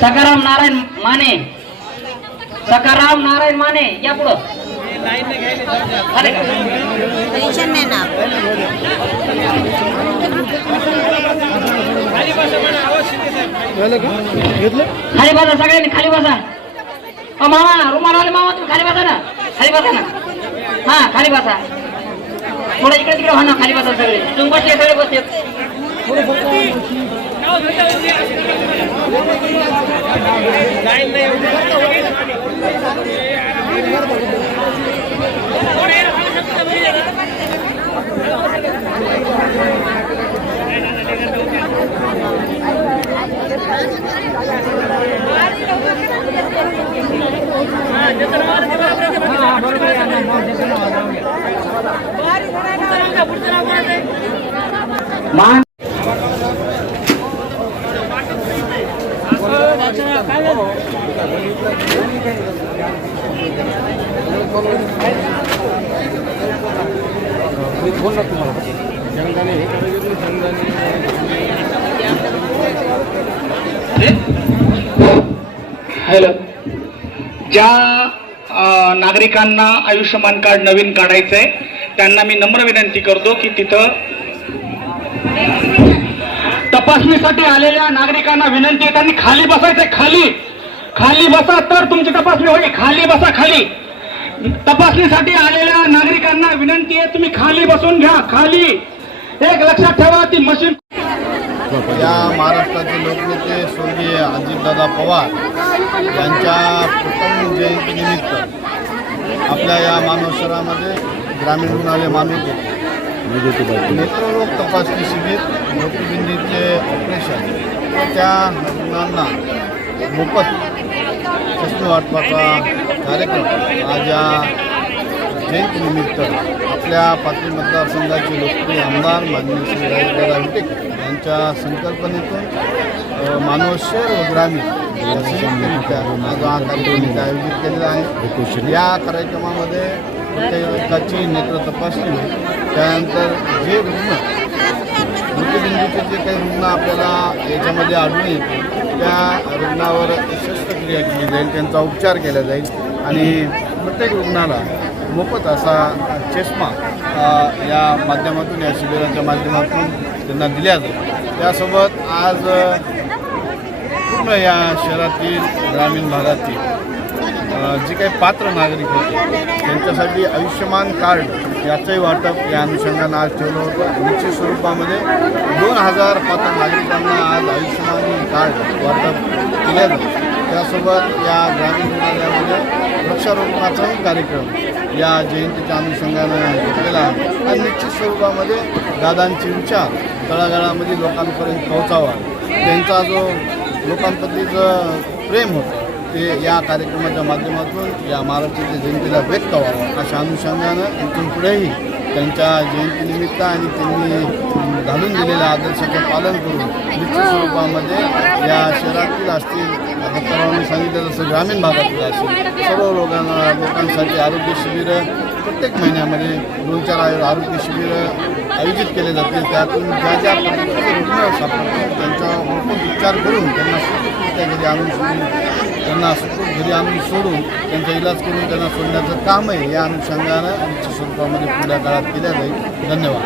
सकाराम नारायण माने, सकाराम नारायण माने या पुढं टेन्शन नाही ना. खाली बसा सगळ्यांनी, खाली बसा. मामा रुमालवाले मामा तुम्ही खाली बसा ना, खाली बसा ना. हा खाली बसा, थोडं इकडे तिकडे हो ना, खाली बसा सगळे. तुम्ही बसले सगळे बसले. मान हॅलो. ज्या नागरिकांना आयुष्यमान कार्ड नवीन काढायचंय त्यांना मी नम्र विनंती करतो की तिथं तपासणीसाठी आलेल्या नागरिकांना विनंती आहे त्यांनी खाली बसायचंय. खाली खाली बसा तर तुमची तपासणी होईल. खाली बसा. खाली तपासणीसाठी आलेल्या नागरिकांना विनंती आहे तुम्ही खाली बसून घ्या. खाली. एक लक्षात ठेवा ती मशीन. या महाराष्ट्राचे लोकनेते स्वर्गीय अजितदादा पवार यांच्या प्रथम जयंतीनिमित्त आपल्या या मानव शहरामध्ये ग्रामीण रुग्णालय मानवते नेत्ररोग तपासणी शिबिर, मोतीबिंदूचे ऑपरेशन व त्या रुग्णांना मोफत चष्मे वाटपाचा कार्यक्रम आज या जयंतीनिमित्त आपल्या पाथरी मतदारसंघाचे लोकप्रिय आमदार माननीय श्री राजेदादा विटेकर यांच्या संकल्पनेतून मानव शहर व ग्रामीण संयुक्तरित्या आज हा कार्यक्रम इथे आयोजित केलेला आहे. या कार्यक्रमामध्ये प्रत्येकाची नेत्र तपासणी होईल. त्यानंतर जे रुग्ण मोतीबिंदूचे जे काही रुग्ण आपल्याला याच्यामध्ये आढळून येतील त्या रुग्णावर शस्त्रक्रिया केली जाईल, त्यांचा उपचार केला जाईल आणि प्रत्येक रुग्णाला मोफत असा चष्मा या माध्यमातून, या शिबिराच्या माध्यमातून त्यांना दिल्या जाईल. त्यासोबत आज पूर्ण या शहरातील ग्रामीण भागातील जे काही पात्र नागरिक होते त्यांच्यासाठी आयुष्यमान कार्ड याचंही वाटप या अनुषंगानं आज ठेवलं होतं. निश्चित स्वरूपामध्ये 2000 पात्र नागरिकांना आज आयुष्यमान कार्ड वाटप केलं जातं. त्यासोबत या ग्रामीण रुग्णालयामध्ये वृक्षारोपणाचाही कार्यक्रम या जयंतीच्या अनुषंगानं घेतलेला आहे आणि निश्चित स्वरूपामध्ये दादांचे विचार तळागाळामध्ये लोकांपर्यंत पोहोचावा, त्यांचा जो लोकांप्रतीचं प्रेम होतं ते या कार्यक्रमाच्या माध्यमातून या महाराष्ट्राच्या जयंतीला व्यक्त व्हावं अशा अनुषंगानं इथून पुढेही त्यांच्या जयंतीनिमित्त आणि त्यांनी घालून दिलेल्या आदर्शाचं पालन करून निश्चित स्वरूपामध्ये या शहरातील असतील, डॉक्टरांनी सांगितलं तसं ग्रामीण भागातील असतील सर्व लोकांसाठी आरोग्य शिबिरं प्रत्येक महिन्यामध्ये 2-4 आरोग्य शिबिरं आयोजित केले जातील. त्यातून ज्या ज्या पद्धतीचे रुग्ण सापडतात त्यांचा मोफत उपचार करून त्यांना सुखरूपरित्या घरी आणून सोडून त्यांचा इलाज करून त्यांना सोडण्याचं कामही या अनुषंगानं निश्चित स्वरूपामध्ये पुढल्या काळात केलं जाईल. धन्यवाद.